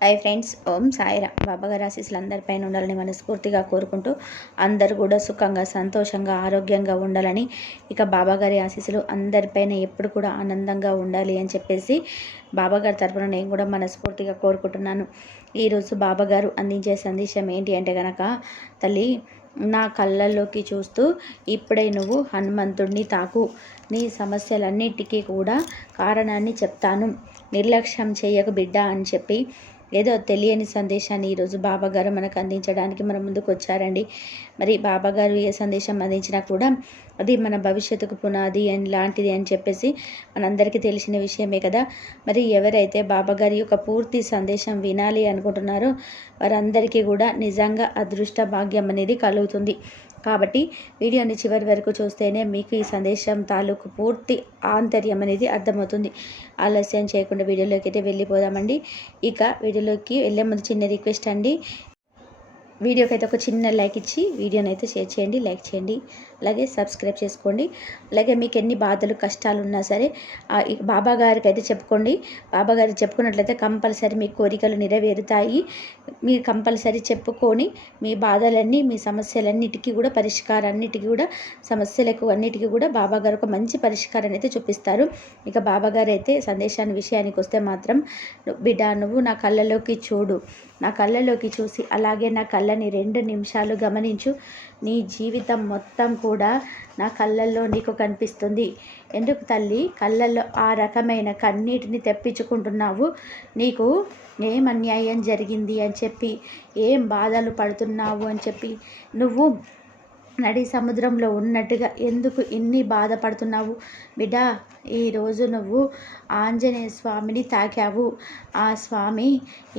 Hi friends ఓం సాయిరా. బాబాగారి ఆశీస్సులు అందరిపైన ఉండాలని మనస్ఫూర్తిగా కోరుకుంటూ అందరు కూడా సుఖంగా సంతోషంగా ఆరోగ్యంగా ఉండాలని ఇక బాబాగారి ఆశీస్సులు అందరిపైన ఎప్పుడు కూడా ఆనందంగా ఉండాలి అని చెప్పేసి బాబాగారి తరఫున నేను కూడా మనస్ఫూర్తిగా కోరుకుంటున్నాను. ఈరోజు బాబాగారు అందించే సందేశం ఏంటి అంటే కనుక తల్లి నా కళ్ళల్లోకి చూస్తూ ఇప్పుడే నువ్వు హనుమంతుడిని తాకు. నీ సమస్యలన్నిటికీ కూడా కారణాన్ని చెప్తాను. నిర్లక్ష్యం చేయకు బిడ్డ అని చెప్పి ఏదో తెలియని సందేశాన్ని ఈరోజు బాబాగారు మనకు అందించడానికి మన ముందుకు వచ్చారండి. మరి బాబాగారు ఏ సందేశం అందించినా కూడా అది మన భవిష్యత్తుకు పునాది అని లాంటిది అని చెప్పేసి మనందరికీ తెలిసిన విషయమే కదా. మరి ఎవరైతే బాబాగారి యొక్క పూర్తి సందేశం వినాలి అనుకుంటున్నారో వారందరికీ కూడా నిజంగా అదృష్ట భాగ్యం అనేది కలుగుతుంది. కాబట్టి వీడియోని చివరి వరకు చూస్తేనే మీకు ఈ సందేశం తాలూకు పూర్తి ఆంతర్యం అనేది అర్థమవుతుంది. ఆలస్యం చేయకుండా వీడియోలోకి అయితే వెళ్ళిపోదామండి. ఇక వీడియోలోకి వెళ్ళే ముందు చిన్న రిక్వెస్ట్ అండి. వీడియోకి అయితే ఒక చిన్న లైక్ ఇచ్చి వీడియోని అయితే షేర్ చేయండి లైక్ చేయండి. అలాగే సబ్స్క్రైబ్ చేసుకోండి. అలాగే మీకు ఎన్ని బాధలు కష్టాలు ఉన్నా సరే బాబా గారికి అయితే చెప్పుకోండి. బాబా గారికి చెప్పుకున్నట్లయితే కంపల్సరీ మీ కోరికలు నెరవేరుతాయి. మీరు కంపల్సరీ చెప్పుకొని మీ బాధలన్నీ మీ సమస్యలన్నిటికీ కూడా పరిష్కారాన్నిటికీ కూడా సమస్యలకు అన్నిటికీ కూడా బాబా గారు ఒక మంచి పరిష్కారాన్ని అయితే చూపిస్తారు. ఇక బాబా గారు అయితే సందేశాన్ని విషయానికి వస్తే మాత్రం బిడ్డ నువ్వు నా కళ్ళలోకి చూడు. నా కళ్ళలోకి చూసి అలాగే నా కళ్ళని రెండు నిమిషాలు గమనించు. నీ జీవితం మొత్తం కూడా నా కళ్ళల్లో నీకు కనిపిస్తుంది. ఎందుకు తల్లి? కళ్ళల్లో ఆ రకమైన కన్నీటిని తెప్పించుకుంటున్నావు. నీకు ఏం అన్యాయం జరిగింది అని చెప్పి ఏం బాధలు పడుతున్నావు అని చెప్పి నువ్వు నడి సముద్రంలో ఉన్నట్టుగా ఎందుకు ఇన్ని బాధపడుతున్నావు? బిడ్డ ఈరోజు నువ్వు ఆంజనేయ స్వామిని తాకావు. ఆ స్వామి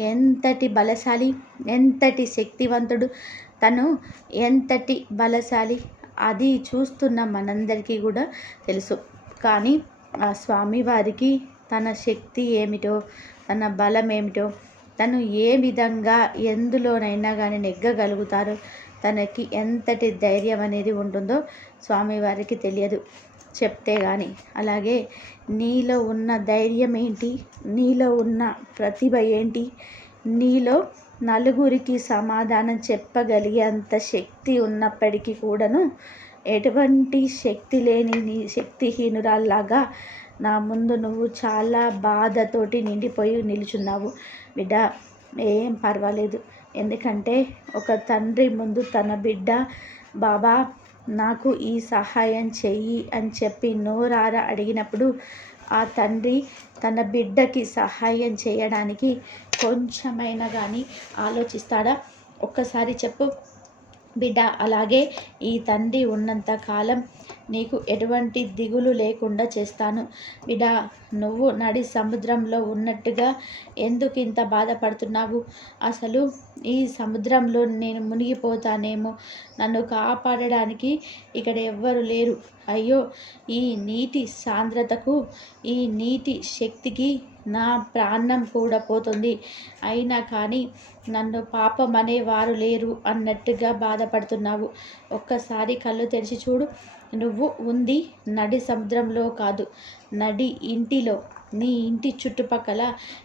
ఎంతటి బలశాలి ఎంతటి శక్తివంతుడు తను ఎంతటి బలశాలి అది చూస్తున్న మనందరికీ కూడా తెలుసు. కానీ ఆ స్వామివారికి తన శక్తి ఏమిటో తన బలం ఏమిటో తను ఏ విధంగా ఎందులోనైనా కానీ నెగ్గగలుగుతారో తనకి ఎంతటి ధైర్యం అనేది ఉంటుందో స్వామివారికి తెలియదు. చెప్తే కానీ అలాగే నీలో ఉన్న ధైర్యం ఏంటి? నీలో ఉన్న ప్రతిభ ఏంటి? నీలో నలుగురికి సమాధానం చెప్పగలిగేంత శక్తి ఉన్నప్పటికీ కూడాను ఎటువంటి శక్తి లేని నీ శక్తిహీనురాల్లాగా నా ముందు నువ్వు చాలా బాధతోటి నిండిపోయి నిలుచున్నావు. బిడ్డ ఏం పర్వాలేదు. ఎందుకంటే ఒక తండ్రి ముందు తన బిడ్డ బాబా నాకు ఈ సహాయం చెయ్యి అని చెప్పి నోరారా అడిగినప్పుడు ఆ తండ్రి తన బిడ్డకి సహాయం చేయడానికి కొంచెమైనా కానీ ఆలోచిస్తాడా? ఒక్కసారి చెప్పు. బిడ్డ అలాగే ఈ తండ్రి ఉన్నంత కాలం నీకు ఎటువంటి దిగులు లేకుండా చేస్తాను. బిడ్డ నువ్వు నడి సముద్రంలో ఉన్నట్టుగా ఎందుకు ఇంత బాధపడుతున్నావు? అసలు ఈ సముద్రంలో నేను మునిగిపోతానేమో. నన్ను కాపాడడానికి ఇక్కడ ఎవ్వరు లేరు. అయ్యో ఈ నీటి సాంద్రతకు ఈ నీటి శక్తికి నా ప్రాణం కూడా పోతుంది. అయినా కానీ నన్ను పాపం అనేవారు లేరు అన్నట్టుగా బాధపడుతున్నావు. ఒక్కసారి కళ్ళు తెరిచి చూడు. నువ్వు ఉంది నడి సముద్రంలో కాదు నడి ఇంటిలో. నీ ఇంటి చుట్టుపక్కల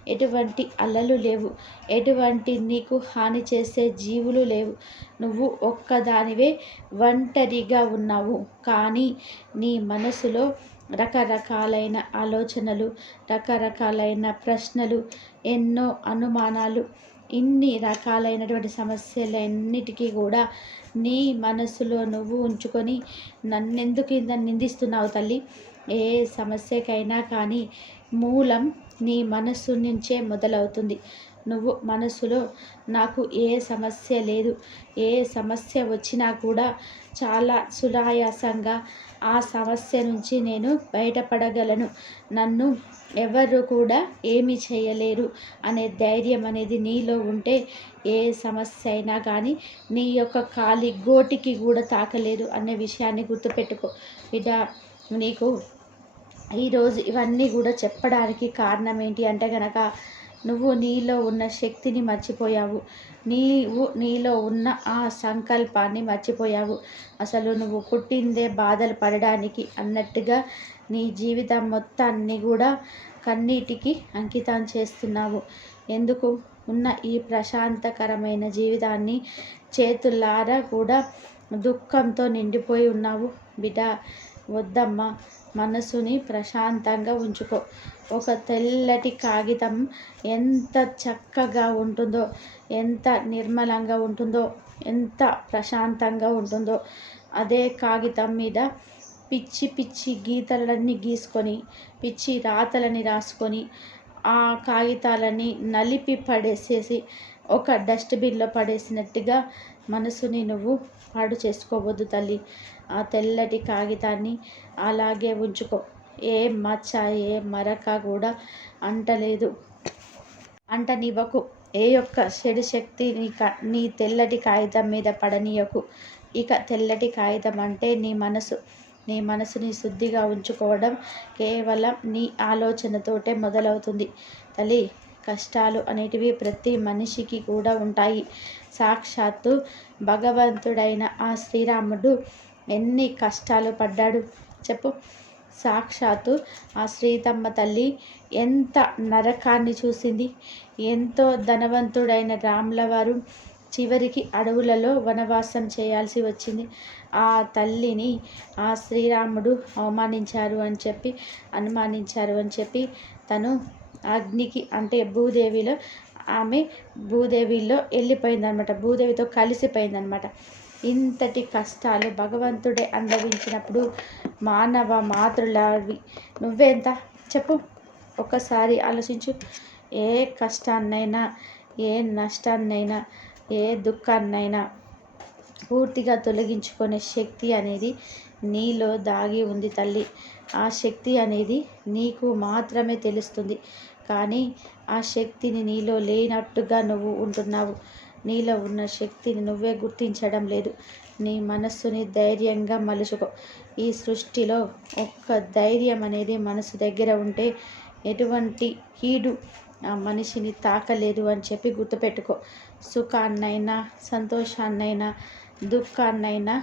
ఎటువంటి అల్లలు లేవు. ఎటువంటి నీకు హాని చేసే జీవులు లేవు. నువ్వు ఒక్కదానివే ఒంటరిగా ఉన్నావు. కానీ నీ మనసులో రకరకాలైన ఆలోచనలు రకరకాలైన ప్రశ్నలు ఎన్నో అనుమానాలు ఇన్ని రకాలైనటువంటి సమస్యలన్నిటికీ కూడా నీ మనసులో నువ్వు ఉంచుకొని నన్నెందుకు ఇంత నిందిస్తున్నావు తల్లి? ఏ సమస్యకైనా కానీ మూలం నీ మనస్సు నుంచే మొదలవుతుంది. నువ్వు మనసులో నాకు ఏ సమస్య లేదు. ఏ సమస్య వచ్చినా కూడా చాలా సునాయాసంగా ఆ సమస్య నుంచి నేను బయటపడగలను. నన్ను ఎవరు కూడా ఏమి చేయలేరు అనే ధైర్యం అనేది నీలో ఉంటే ఏ సమస్య అయినా కానీ నీ యొక్క కాలి గోటికి కూడా తాకలేదు అనే విషయాన్ని గుర్తుపెట్టుకో. బిడ్డ నీకు ఈరోజు ఇవన్నీ కూడా చెప్పడానికి కారణం ఏంటి అంటే కనుక నువ్వు నీలో ఉన్న శక్తిని మర్చిపోయావు. నీవు నీలో ఉన్న ఆ సంకల్పాన్ని మర్చిపోయావు. అసలు నువ్వు పుట్టిందే బాధలు పడడానికి అన్నట్టుగా నీ జీవితం మొత్తాన్ని కూడా కన్నీటికి అంకితం చేస్తున్నావు. ఎందుకు? ఉన్న ఈ ప్రశాంతకరమైన జీవితాన్ని చేతులారా కూడా దుఃఖంతో నిండిపోయి ఉన్నావు. బిడ్డ వద్దమ్మా మనసుని ప్రశాంతంగా ఉంచుకో. ఒక తెల్లటి కాగితం ఎంత చక్కగా ఉంటుందో ఎంత నిర్మలంగా ఉంటుందో ఎంత ప్రశాంతంగా ఉంటుందో అదే కాగితం మీద పిచ్చి పిచ్చి గీతలన్నీ గీసుకొని పిచ్చి రాతలని రాసుకొని ఆ కాగితాలని నలిపి పడేసేసి ఒక డస్ట్బిన్లో పడేసినట్టుగా మనసుని నువ్వు పాడు చేసుకోవద్దు తల్లి. ఆ తెల్లటి కాగితాన్ని అలాగే ఉంచుకో. ఏ మచ్చ ఏ మరక కూడా అంటలేదు. అంటనివ్వకు. ఏ యొక్క చెడు శక్తి నీ క నీ తెల్లటి కాగితం మీద పడనీయకు. ఇక తెల్లటి కాగితం అంటే నీ మనసు. నీ మనసుని శుద్ధిగా ఉంచుకోవడం కేవలం నీ ఆలోచనతోటే మొదలవుతుంది తల్లి. కష్టాలు అనేటివి ప్రతి మనిషికి కూడా ఉంటాయి. సాక్షాత్తు భగవంతుడైన ఆ శ్రీరాముడు ఎన్ని కష్టాలు పడ్డాడు చెప్పు. సాక్షాత్తు ఆ శ్రీతమ్మ తల్లి ఎంత నరకాన్ని చూసింది. ఎంతో ధనవంతుడైన రాముల వారు చివరికి అడవులలో వనవాసం చేయాల్సి వచ్చింది. ఆ తల్లిని ఆ శ్రీరాముడు అవమానించారు అని చెప్పి అనుమానించారు అని చెప్పి తను అగ్నికి అంటే భూదేవిలో ఆమె భూదేవిలో వెళ్ళిపోయిందనమాట భూదేవితో కలిసిపోయిందనమాట ఇంతటి కష్టాలు భగవంతుడే అనుభవించినప్పుడు మానవ మాతృలవి. నువ్వెంత? చెప్పు. ఒక్కసారి ఆలోచించు. ఏ కష్టాన్నైనా ఏ నష్టాన్నైనా ఏ దుఃఖాన్నైనా పూర్తిగా తొలగించుకునే శక్తి అనేది నీలో దాగి ఉంది తల్లి. ఆ శక్తి అనేది నీకు మాత్రమే తెలుస్తుంది. కానీ ఆ శక్తిని నీలో లేనట్టుగా నువ్వు ఉంటున్నావు. నీలో ఉన్న శక్తిని నువ్వే గుర్తించడం లేదు. నీ మనస్సుని ధైర్యంగా మలుచుకో. ఈ సృష్టిలో ఒక్క ధైర్యం అనేది మనసు దగ్గర ఉంటే ఎటువంటి కీడు ఆ మనిషిని తాకలేదు అని చెప్పి గుర్తుపెట్టుకో. సుఖాన్నైనా సంతోషాన్నైనా దుఃఖాన్నైనా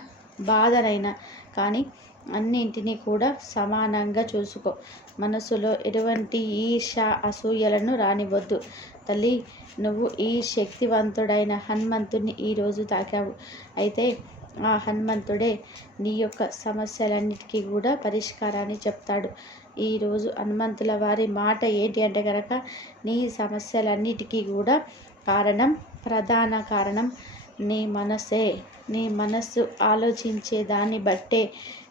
బాధనైనా కానీ అన్నింటినీ కూడా సమానంగా చూసుకో. మనసులో ఎటువంటి ఈర్ష అసూయలను రానివ్వద్దు. తల్లి నువ్వు ఈ శక్తివంతుడైన హనుమంతుడిని ఈరోజు తాకావు. అయితే ఆ హనుమంతుడే నీ యొక్క సమస్యలన్నిటికీ కూడా పరిష్కారాన్ని చెప్తాడు. ఈరోజు హనుమంతుల వారి మాట ఏంటి అంటే కనుక నీ సమస్యలన్నిటికీ కూడా కారణం ప్రధాన కారణం నీ మనసే. నీ మనస్సు ఆలోచించే దాన్ని బట్టే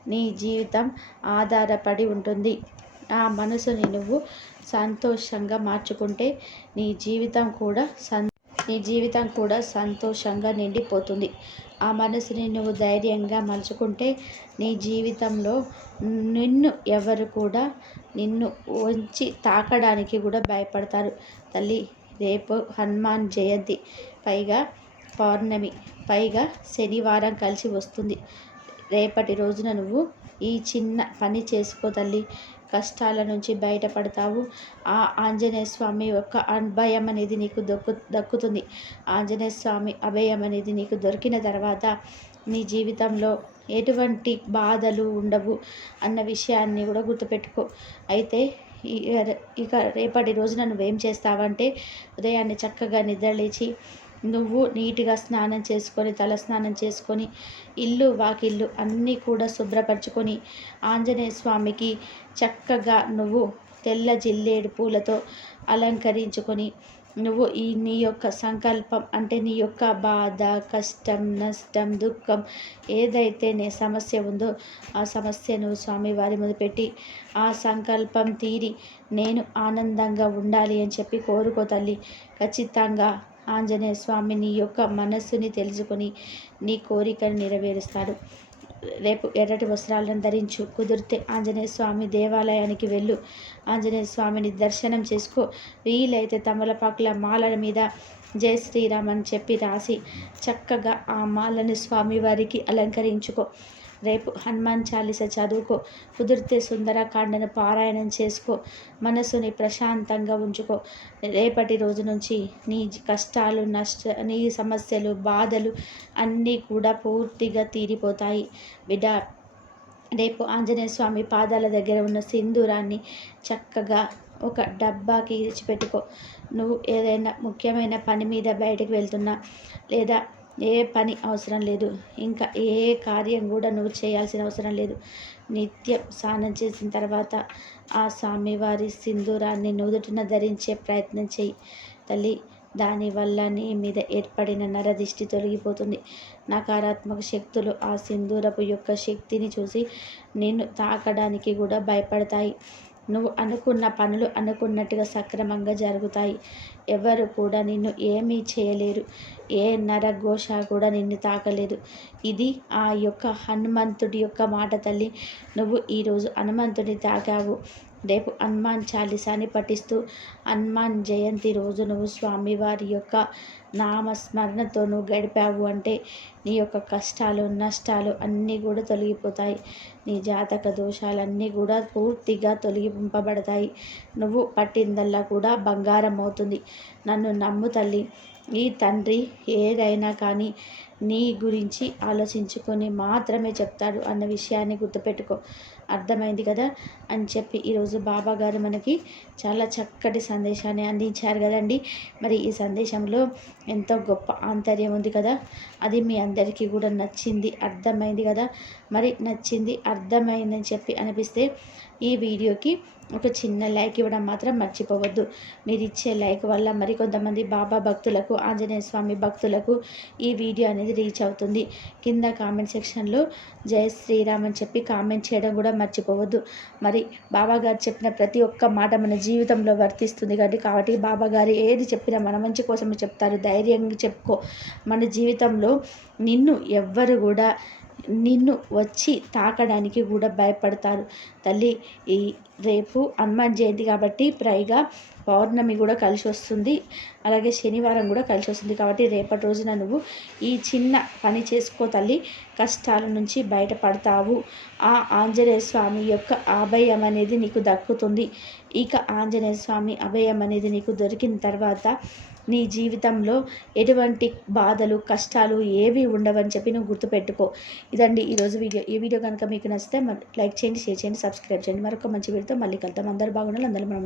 నీ జీవితం ఆధారపడి ఉంటుంది. ఆ మనసుని నువ్వు సంతోషంగా మార్చుకుంటే నీ జీవితం కూడా సం నీ జీవితం కూడా సంతోషంగా నిండిపోతుంది. ఆ మనసుని నువ్వు ధైర్యంగా మలుచుకుంటే నీ జీవితంలో నిన్ను ఎవరు కూడా నిన్ను ఉంచి తాకడానికి కూడా భయపడతారు. తల్లి రేపు హనుమాన్ జయంతి. పైగా పౌర్ణమి. పైగా శనివారం కలిసి వస్తుంది. రేపటి రోజున నువ్వు ఈ చిన్న పని చేసుకో తల్లి. కష్టాల నుంచి బయటపడతావు. ఆ ఆంజనేయ స్వామి యొక్క అభయం అనేది నీకు దొక్కు దక్కుతుంది. ఆంజనేయ స్వామి అభయం అనేది నీకు దొరికిన తర్వాత నీ జీవితంలో ఎటువంటి బాధలు ఉండవు అన్న విషయాన్ని కూడా గుర్తుపెట్టుకో. అయితే ఇక రేపటి రోజున నువ్వేం చేస్తావంటే ఉదయాన్నే చక్కగా నిద్రలేచి నువ్వు నీట్గా స్నానం చేసుకొని తల స్నానం చేసుకొని ఇల్లు వాకిల్లు అన్నీ కూడా శుభ్రపరచుకొని ఆంజనేయ స్వామికి చక్కగా నువ్వు తెల్ల జిల్లేడు పూలతో అలంకరించుకొని నువ్వు ఈ నీ యొక్క సంకల్పం అంటే నీ యొక్క బాధ కష్టం నష్టం దుఃఖం ఏదైతే నీ సమస్య ఉందో ఆ సమస్యను స్వామివారి ముందు పెట్టి ఆ సంకల్పం తీరి నేను ఆనందంగా ఉండాలి అని చెప్పి కోరుకో తల్లి. ఖచ్చితంగా ఆంజనేయ స్వామి నీ యొక్క మనస్సుని తెలుసుకొని నీ కోరికను నెరవేరుస్తాడు. రేపు ఎర్రటి వస్త్రాలను ధరించు. కుదిరితే ఆంజనేయ స్వామి దేవాలయానికి వెళ్ళు. ఆంజనేయ స్వామిని దర్శనం చేసుకో. వీలైతే తమలపాకుల మాలల మీద జై శ్రీరామ్ అని చెప్పి రాసి చక్కగా ఆ మాలని స్వామివారికి అలంకరించుకో. రేపు హనుమాన్ చాలీస చదువుకో కుదిరితే సుందరకాండను పారాయణం చేసుకో మనసుని ప్రశాంతంగా ఉంచుకో. రేపటి రోజు నుంచి నీ కష్టాలు నష్ట నీ సమస్యలు బాధలు అన్నీ కూడా పూర్తిగా తీరిపోతాయి. బిడ్డ రేపు ఆంజనేయ స్వామి పాదాల దగ్గర ఉన్న సింధూరాన్ని చక్కగా ఒక డబ్బాకి ఇచ్చిపెట్టుకో. నువ్వు ఏదైనా ముఖ్యమైన పని మీద బయటకు వెళ్తున్నా లేదా ఏ పని అవసరం లేదు. ఇంకా ఏ కార్యం కూడా నువ్వు చేయాల్సిన అవసరం లేదు. నిత్యం స్నానం చేసిన తర్వాత ఆ స్వామివారి సింధూరాన్ని నుదుటిన ధరించే ప్రయత్నం చేయి. తల్లి దానివల్ల నీ మీద ఏర్పడిన నరదిష్టి తొలగిపోతుంది. నకారాత్మక శక్తులు ఆ సింధూరపు యొక్క శక్తిని చూసి నిన్ను తాకడానికి కూడా భయపడతాయి. నువ్వు అనుకున్న పనులు అనుకున్నట్టుగా సక్రమంగా జరుగుతాయి. ఎవరు కూడా నిన్ను ఏమీ చేయలేరు. ఏ నరఘోష కూడా నిన్ను తాకలేదు. ఇది ఆ యొక్క హనుమంతుడి యొక్క మాట తల్లి. నువ్వు ఈరోజు హనుమంతుడిని తాకావు. రేపు హనుమాన్ చాలీసాని పఠిస్తూ హనుమాన్ జయంతి రోజు నువ్వు స్వామివారి యొక్క నామస్మరణతో నువ్వు గడిపావు అంటే నీ యొక్క కష్టాలు నష్టాలు అన్నీ కూడా తొలగిపోతాయి. నీ జాతక దోషాలన్నీ కూడా పూర్తిగా తొలగింపబడతాయి. నువ్వు పట్టిందల్లా కూడా బంగారం అవుతుంది నన్ను నమ్ము తల్లి. ఈ తండ్రి ఏదైనా కానీ నీ గురించి ఆలోచించుకొని మాత్రమే చెప్తాడు అన్న విషయాన్ని గుర్తుపెట్టుకో. అర్థమైంది కదా అని చెప్పి ఈరోజు బాబా గారు మనకి చాలా చక్కటి సందేశాన్ని అందించారు కదండి. మరి ఈ సందేశంలో ఎంతో గొప్ప ఆంతర్యం ఉంది కదా. అది మీ అందరికీ కూడా నచ్చింది అర్థమైంది కదా. మరి నచ్చింది అర్థమైందని చెప్పి అనిపిస్తే ఈ వీడియోకి ఒక చిన్న లైక్ ఇవ్వడం మాత్రం మర్చిపోవద్దు. మీరు ఇచ్చే లైక్ వల్ల మరికొంతమంది బాబా భక్తులకు ఆంజనేయ స్వామి భక్తులకు ఈ వీడియో అనేది రీచ్ అవుతుంది. కింద కామెంట్ సెక్షన్లో జయ శ్రీరామ్ అని చెప్పి కామెంట్ చేయడం కూడా మర్చిపోవద్దు. మరి బాబా గారు చెప్పిన ప్రతి ఒక్క మాట మన జీవితంలో వర్తిస్తుంది కాబట్టి కాబట్టి బాబా గారు ఏది చెప్పినా మన మంచి కోసమే చెప్తారు. ధైర్యంగా చెప్పుకో. మన జీవితంలో నిన్ను ఎవ్వరు కూడా నిన్ను వచ్చి తాకడానికి కూడా భయపడతారు. తల్లి ఈ రేపు హనుమాన్ జయంతి కాబట్టి పైగా పౌర్ణమి కూడా కలిసి వస్తుంది అలాగే శనివారం కూడా కలిసి వస్తుంది కాబట్టి రేపటి రోజున నువ్వు ఈ చిన్న పని చేసుకో తల్లి. కష్టాల నుంచి బయటపడతావు. ఆ ఆంజనేయ స్వామి యొక్క అభయం అనేది నీకు దక్కుతుంది. ఇక ఆంజనేయ స్వామి అభయం అనేది నీకు దొరికిన తర్వాత నీ జీవితంలో ఎటువంటి బాధలు కష్టాలు ఏవి ఉండవని చెప్పి నువ్వు గుర్తుపెట్టుకో. ఇదండి ఈరోజు వీడియో. ఈ వీడియో కనుక మీకు నచ్చితే లైక్ చేయండి షేర్ చేయండి సబ్స్క్రైబ్ చేయండి. మరొక మంచి వీడియోతో మళ్ళీ కలుద్దాం. అందరూ బాగుండాలి అందరూ మనం